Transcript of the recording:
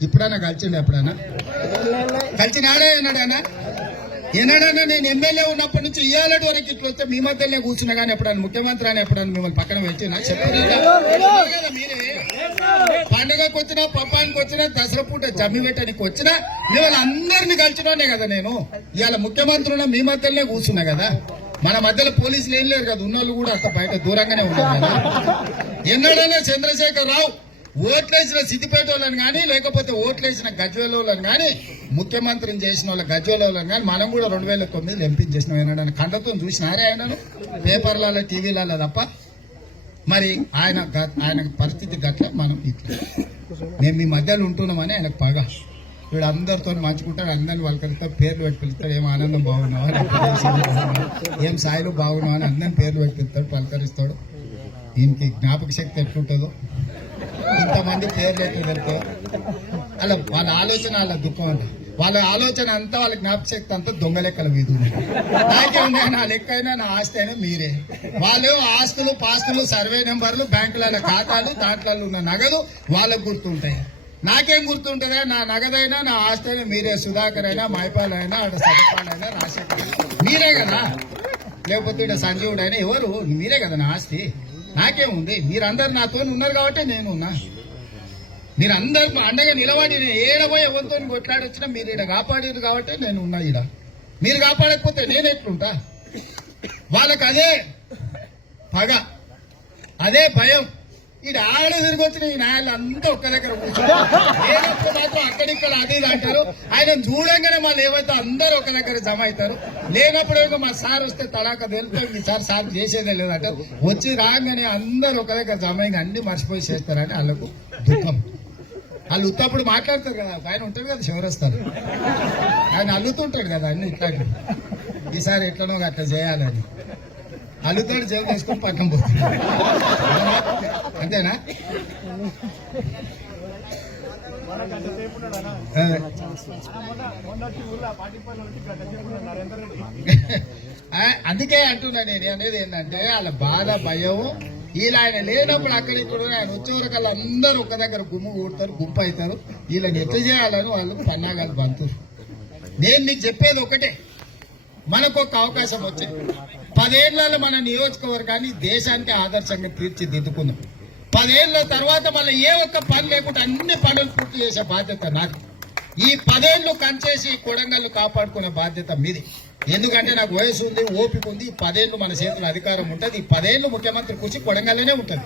ఇప్పుడన్నా కలిసిండు ఎప్పుడన్నా? కలిసినాడే అన్నాడన్నా ఏనాడన్నా నేను ఎమ్మెల్యే ఉన్నప్పటి నుంచి ఇయ్యాలటి వరకు ఇట్లా వస్తే మీ మధ్యలోనే కూర్చున్నా కానీ ఎప్పుడన్నా ముఖ్యమంత్రి అని ఎప్పుడన్నా మిమ్మల్ని పక్కన పెట్టినా చెప్పారు పండగకి వచ్చినా పప్పానికి వచ్చినా దసరా పూట జమ్మి పెట్టడానికి వచ్చినా మిమ్మల్ని అందరిని కలిసినోనే కదా నేను. ఇవాళ ముఖ్యమంత్రులు మీ మధ్యలోనే కూర్చున్నా కదా. మన మధ్యలో పోలీసులు ఏం లేరు కదా ఉన్నోళ్ళు కూడా అంత బయట దూరంగానే ఉన్నారు కదా. ఎన్నడైనా చంద్రశేఖర్ రావు ఓట్లేసిన సిద్దిపేట వాళ్ళని కానీ లేకపోతే ఓట్లేసిన గజ్వేల వాళ్ళని కానీ ముఖ్యమంత్రిని చేసిన వాళ్ళ గజ్వేల వాళ్ళని కానీ మనం కూడా రెండు వేల తొమ్మిదిలో ఎంపిక చేసిన. ఏనాడని కండతో చూసినారే ఆయనను? పేపర్లలో టీవీలలో తప్ప. మరి ఆయన ఆయన పరిస్థితి గట్ల మనం ఇట్లా. మేము మీ మధ్యలో ఉంటున్నామని ఆయనకు పగ. వీడు అందరితో మంచుకుంటాడు అందరిని పలకరిస్తాడు పేర్లు పెట్టి ఏం ఆనందం బాగున్నావా? ఏం సాయిలు బాగున్నావా? అని అందరిని పేర్లు పెట్టి పిలుస్తాడు పలకరిస్తాడు ఈయనకి జ్ఞాపక శక్తి ఎట్లుంటుందో. ఇంతమంది పేర్లు ఎట్లా అలా వాళ్ళ ఆలోచన వాళ్ళ దుఃఖం అంట వాళ్ళ ఆలోచన అంతా వాళ్ళ జ్ఞాపశక్తి అంతా దొంగ లెక్కల మీదు నాకే నా లెక్క అయినా నా ఆస్తి అయినా మీరే. వాళ్ళు ఆస్తులు పాస్తులు సర్వే నెంబర్లు బ్యాంకుల ఖాతాలు దాంట్లో ఉన్న నగదు వాళ్ళకు గుర్తుంటాయి. నాకేం గుర్తుంటుందా? నా నగదైనా నా ఆస్తి అయినా మీరే. సుధాకర్ అయినా మైపాలైనా అటు అక్కడ రాజశేఖర్ మీరే కదా? లేకపోతే ఇక్కడ సంజీవుడు అయినా ఎవరు? మీరే కదా నా ఆస్తి. నాకేముంది? మీరందరు నాతో ఉన్నారు కాబట్టి నేను ఉన్నా మీరందరు అండగా నిలబడి నేను ఎవరితో కొట్లాడొచ్చినా మీరు ఇక్కడ కాపాడారు కాబట్టి నేను ఉన్నా ఈడ. మీరు కాపాడకపోతే నేను ఎట్లుంటా? వాళ్ళకి అదే పగ. అదే భయం. ఈ ఆడ తిరిగొచ్చిన ఈ నాయలు అంతా ఒక్క దగ్గర కూర్చోరు లేనప్పుడు మాత్రం అక్కడిక్కడ అది అంటారు. ఆయన చూడంగానే మళ్ళీ ఏవైతే అందరూ ఒక దగ్గర జమ అవుతారు. లేనప్పుడు మా సార్ వస్తే తడాక తెలుపుతారు మీ సార్ సార్ చేసేదే లేదంటారు వచ్చి రాగానే అందరూ ఒక దగ్గర జమ అయ్యి అన్ని మర్చిపోయి చేస్తారని వాళ్ళకు దుఃఖం. వాళ్ళు ఉత్తప్పుడు మాట్లాడతారు కదా. ఆయన ఉంటారు కదా చివరొస్తారు ఆయన అల్లుతుంటాడు కదా అన్ని ఇట్లా ఈసారి ఎట్లనో అట్లా చేయాలని. అల్లుతాడు జేబు తీసుకొని పక్కన పోతాడు. అంతేనా? అందుకే అంటున్నా నేను అనేది ఏంటంటే వాళ్ళ బాధ భయం వీళ్ళు ఆయన లేనప్పుడు అక్కడ ఇక్కడ ఆయన వచ్చే వరకు అందరూ ఒక దగ్గర గుమ్ము కూడతారు గుంపు అవుతారు. వీళ్ళని ఎట్లా చేయాలని వాళ్ళు పన్నాగాలు బంతురు నేను నీకు చెప్పేది ఒకటే. మనకు ఒక అవకాశం వచ్చింది. పదేళ్ళలో మన నియోజకవర్గాన్ని దేశానికి ఆదర్శంగా తీర్చిదిద్దుకుందాం. పదేళ్ళ తర్వాత మళ్ళీ ఏ ఒక్క పని లేకుండా అన్ని పనులు పూర్తి చేసే బాధ్యత నాకు ఈ పదేళ్ళు కంచేసి కొడంగల్ని కాపాడుకునే బాధ్యత మీది. ఎందుకంటే నాకు వయసు ఉంది ఓపిక ఉంది. ఈ పదేళ్ళు మన చేతిలో అధికారం ఉంటుంది. ఈ పదేళ్ళు ముఖ్యమంత్రి కూర్చి కొడంగల్లోనే ఉంటుంది.